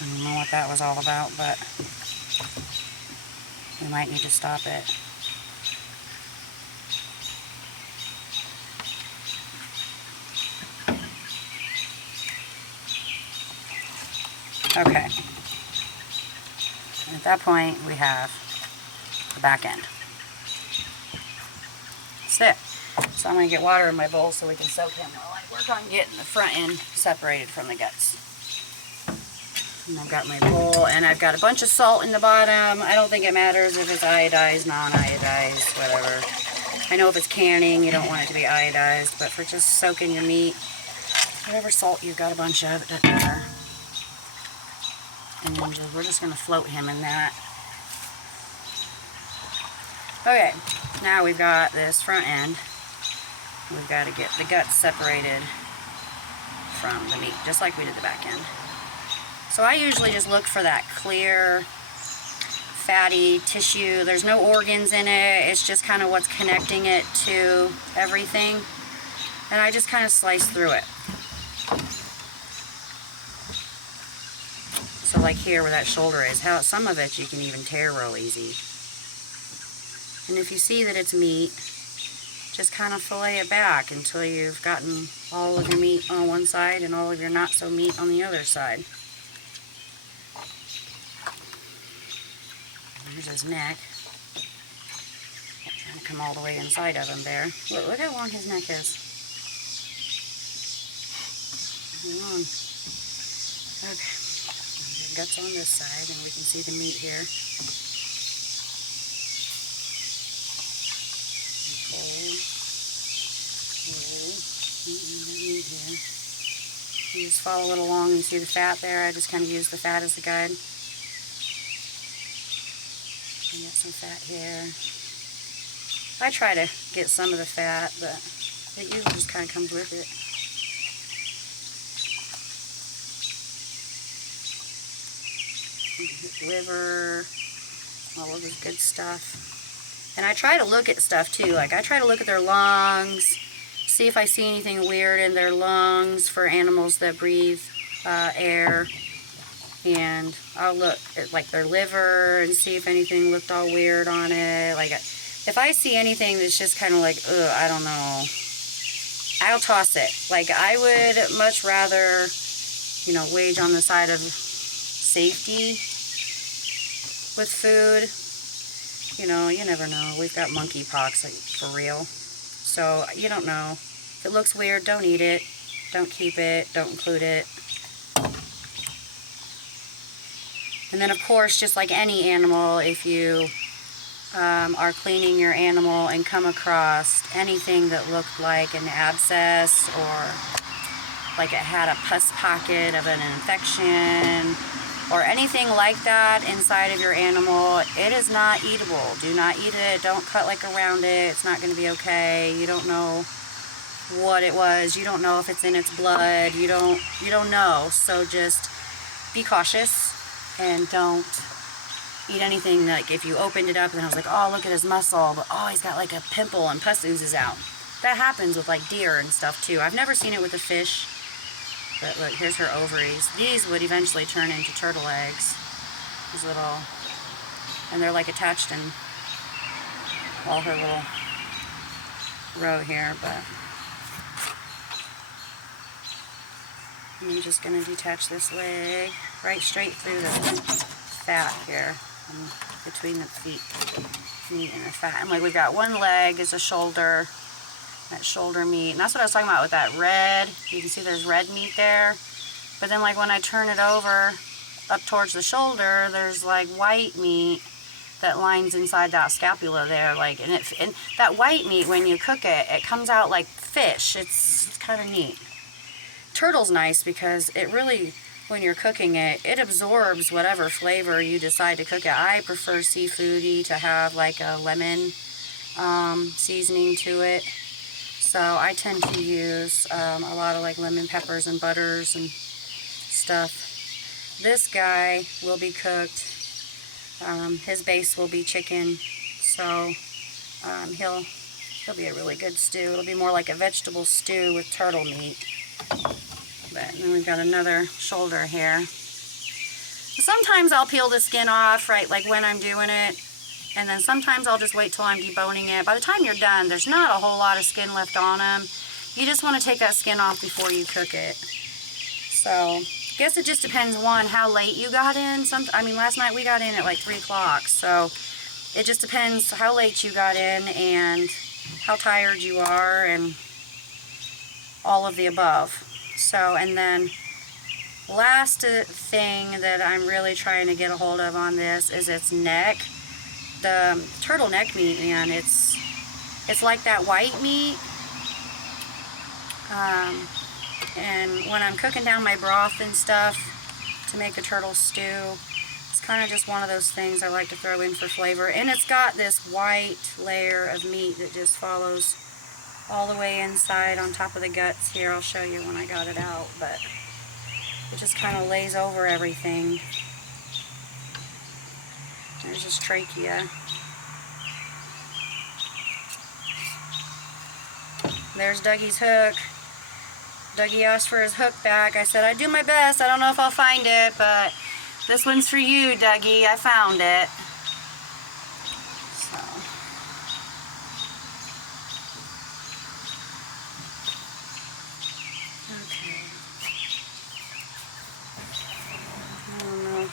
I don't know what that was all about, but we might need to stop it. Okay. And at that point, we have the back end. That's it. So I'm going to get water in my bowl so we can soak him while I work on getting the front end separated from the guts. And I've got my bowl, and I've got a bunch of salt in the bottom. I don't think it matters if it's iodized, non-iodized, whatever. I know if it's canning, you don't want it to be iodized, but for just soaking your meat, whatever salt you've got a bunch of, it doesn't matter. And then we're just going to float him in that. Okay, now we've got this front end. We've got to get the guts separated from the meat, just like we did the back end. So I usually just look for that clear, fatty tissue. There's no organs in it. It's just kind of what's connecting it to everything. And I just kind of slice through it. So like here where that shoulder is, some of it you can even tear real easy. And if you see that it's meat, just kind of fillet it back until you've gotten all of your meat on one side and all of your not so meat on the other side. There's his neck. Trying to come all the way inside of him there. Look how long his neck is. Hang on. Okay. The guts on this side, and we can see the meat here. Meat here. You just follow it along. You see the fat there. I just kind of use the fat as the guide. I got some fat here. I try to get some of the fat, but it usually just kind of comes with it. Liver, all of this good stuff. And I try to look at stuff too. Like I try to look at their lungs, see if I see anything weird in their lungs for animals that breathe air. And I'll look at like their liver and see if anything looked all weird on it. Like if I see anything that's just kind of like, ugh, I don't know, I'll toss it. Like I would much rather, you know, wage on the side of safety with food. You know, you never know. We've got monkeypox, like, for real. So you don't know. If it looks weird, don't eat it. Don't keep it. Don't include it. And then of course, just like any animal, if you are cleaning your animal and come across anything that looked like an abscess or like it had a pus pocket of an infection or anything like that inside of your animal, it is not eatable. Do not eat it. Don't cut like around it. It's not going to be okay. You don't know what it was. You don't know if it's in its blood. You don't know. So just be cautious. And don't eat anything like if you opened it up and I was like, oh, look at his muscle, but oh, he's got like a pimple and pus oozes out. That happens with like deer and stuff too. I've never seen it with a fish, but look, here's her ovaries. These would eventually turn into turtle eggs. These little, and they're like attached in all her little row here, but I'm just going to detach this leg right straight through the fat here between the feet, meat and the fat. And like we've got one leg is a shoulder, that shoulder meat. And that's what I was talking about with that red. You can see there's red meat there. But then like when I turn it over up towards the shoulder, there's like white meat that lines inside that scapula there. Like, and that white meat, when you cook it, it comes out like fish. It's kind of neat. Turtle's nice because it really, when you're cooking it, it absorbs whatever flavor you decide to cook it. I prefer seafoody to have like a lemon seasoning to it. So I tend to use a lot of like lemon peppers and butters and stuff. This guy will be cooked. His base will be chicken. So he'll be a really good stew. It'll be more like a vegetable stew with turtle meat. But then we've got another shoulder here. Sometimes I'll peel the skin off, right, like when I'm doing it. And then sometimes I'll just wait till I'm deboning it. By the time you're done, there's not a whole lot of skin left on them. You just want to take that skin off before you cook it. So, I guess it just depends on how late you got in. I mean, last night we got in at like 3 o'clock. So, it just depends how late you got in and how tired you are and all of the above. So, and then last thing that I'm really trying to get a hold of on this is its neck. The turtle neck meat, man, it's like that white meat. And when I'm cooking down my broth and stuff to make a turtle stew, it's kind of just one of those things I like to throw in for flavor. And it's got this white layer of meat that just follows all the way inside on top of the guts here. I'll show you when I got it out, but it just kind of lays over everything. There's his trachea. There's Dougie's hook. Dougie asked for his hook back. I said, I'd do my best. I don't know if I'll find it, but this one's for you, Dougie. I found it. So. Okay. I don't know.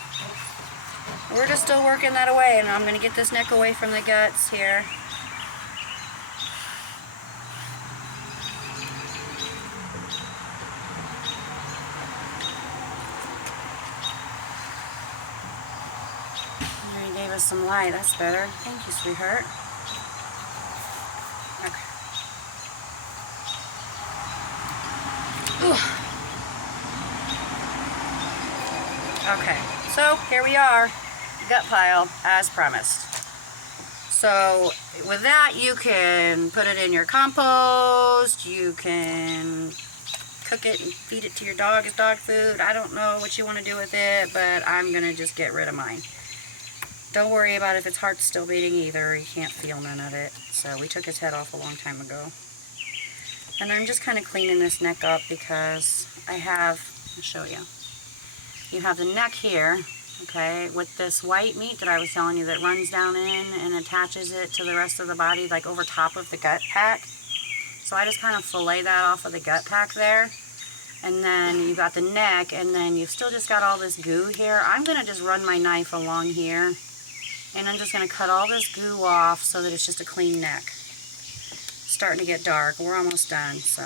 We're just still working that away, and I'm going to get this neck away from the guts here. Gave us some light. That's better. Thank you, sweetheart. Okay. Okay, so here we are, gut pile as promised. So with that, you can put it in your compost. You can cook it and feed it to your dog as dog food. I don't know what you want to do with it, but I'm gonna just get rid of mine. Don't worry about if its heart's still beating either. You can't feel none of it. So we took his head off a long time ago. And I'm just kind of cleaning this neck up because I have, I'll show you. You have the neck here, okay, with this white meat that I was telling you that runs down in and attaches it to the rest of the body, like over top of the gut pack. So I just kind of fillet that off of the gut pack there. And then you've got the neck, and then you've still just got all this goo here. I'm going to just run my knife along here. And I'm just going to cut all this goo off so that it's just a clean neck. It's starting to get dark. We're almost done, so.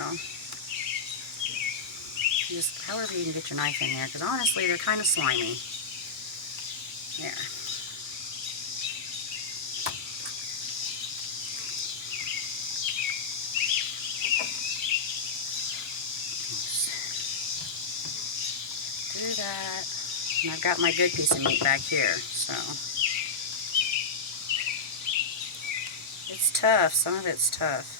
Just however you can get your knife in there, because honestly, they're kind of slimy. There. Do that. And I've got my good piece of meat back here, so. It's tough. Some of it's tough.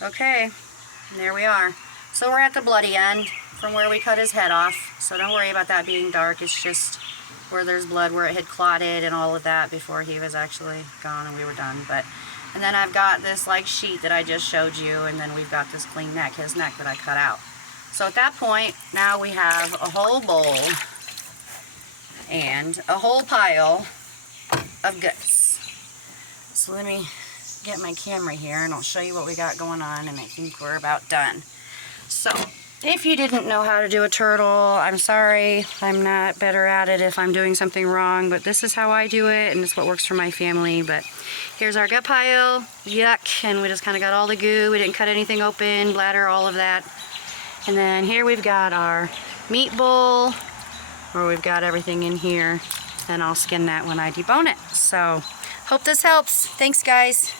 Okay, and there we are. So we're at the bloody end from where we cut his head off. So don't worry about that being dark. It's just where there's blood, where it had clotted and all of that before he was actually gone and we were done. And then I've got this like sheet that I just showed you, and then we've got this clean neck, his neck that I cut out. So at that point, now we have a whole bowl and a whole pile of guts. So let me get my camera here and I'll show you what we got going on, and I think we're about done. So if you didn't know how to do a turtle, I'm sorry. I'm not better at it if I'm doing something wrong, but this is how I do it, and it's what works for my family. But here's our gut pile. Yuck. And we just kind of got all the goo. We didn't cut anything open, bladder, all of that. And then here we've got our meat bowl, where we've got everything in here. And I'll skin that when I debone it. So hope this helps. Thanks, guys.